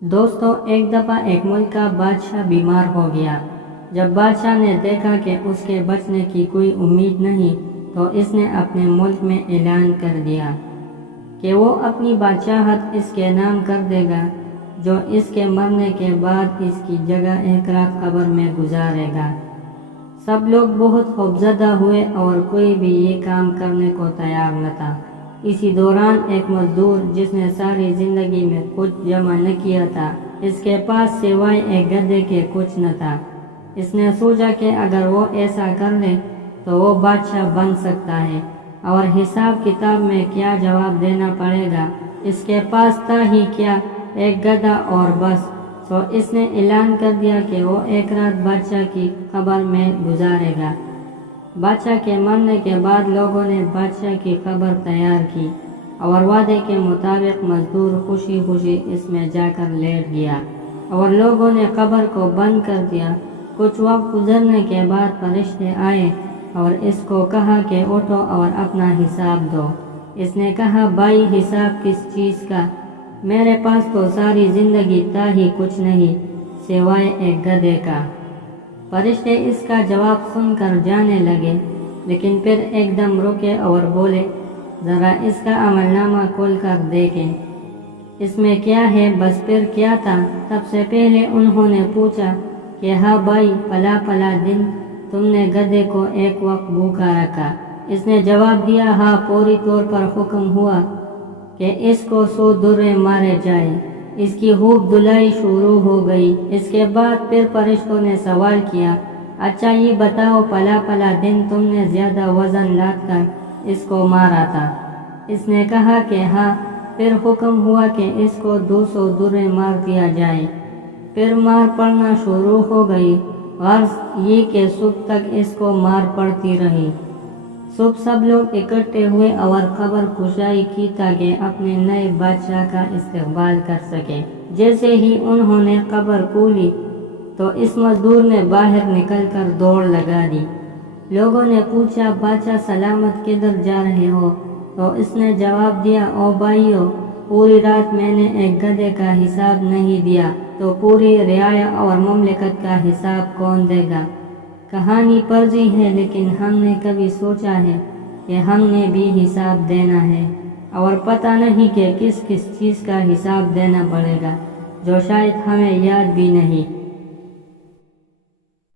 दोस्तों, एक दफ़ा एक मुल्क का बादशाह बीमार हो गया। जब बादशाह ने देखा कि उसके बचने की कोई उम्मीद नहीं, तो इसने अपने मुल्क में ऐलान कर दिया कि वो अपनी बादशाहत इसके नाम कर देगा, जो इसके मरने के बाद इसकी जगह एक रात कब्र में गुजारेगा। सब लोग बहुत खौफजदा हुए और कोई भी ये काम करने को तैयार न था। इसी दौरान एक मजदूर, जिसने सारी जिंदगी में कुछ जमा न किया था, इसके पास सिवाय एक गधे के कुछ न था। इसने सोचा कि अगर वो ऐसा कर ले तो वो बादशाह बन सकता है, और हिसाब किताब में क्या जवाब देना पड़ेगा, इसके पास था ही क्या, एक गधा और बस। तो इसने ऐलान कर दिया कि वो एक रात बादशाह की कब्र में गुजारेगा। बादशाह के मरने के बाद लोगों ने बादशाह की कब्र तैयार की और वादे के मुताबिक मजदूर खुशी खुशी इसमें जाकर लेट गया और लोगों ने कब्र को बंद कर दिया। कुछ वक्त गुजरने के बाद फरिश्ते आए और इसको कहा कि उठो और अपना हिसाब दो। इसने कहा, भाई, हिसाब किस चीज़ का? मेरे पास तो सारी ज़िंदगी था ही कुछ नहीं सिवाय एक गधे का। फरिश्ते इसका जवाब सुनकर जाने लगे, लेकिन फिर एकदम रुके और बोले, ज़रा इसका अमलनामा खोल कर देखें, इसमें क्या है? बस फिर क्या था? सबसे पहले उन्होंने पूछा कि हाँ भाई, पला पला दिन तुमने गधे को एक वक्त भूखा रखा। इसने जवाब दिया, हाँ, पूरी तौर पर हुक्म हुआ कि इसको 100 दुर्रे मारे जाए। इसकी खूब धुलाई शुरू हो गई। इसके बाद फिर फरिश्तों ने सवाल किया, अच्छा ये बताओ, पला पला दिन तुमने ज़्यादा वज़न लाद कर इसको मारा था? इसने कहा कि हाँ। फिर हुक्म हुआ कि इसको 200 दुर्रे मार दिया जाए। फिर मार पड़ना शुरू हो गई। गर्ज ये कि सुबह तक इसको मार पड़ती रही। सुबह सब लोग इकट्ठे हुए और खबर कुशाई की ताकि अपने नए बादशाह का इस्तकबाल कर सके। जैसे ही उन्होंने खबर खोली तो इस मजदूर ने बाहर निकलकर दौड़ लगा दी। लोगों ने पूछा, बादशाह सलामत किधर जा रहे हो? तो इसने जवाब दिया, ओ भाइयों, पूरी रात मैंने एक गधे का हिसाब नहीं दिया, तो पूरी रियाया और मुमलिकत का हिसाब कौन देगा? कहानी फर्जी है, लेकिन हमने कभी सोचा है कि हमने भी हिसाब देना है, और पता नहीं कि किस किस चीज़ का हिसाब देना पड़ेगा, जो शायद हमें याद भी नहीं।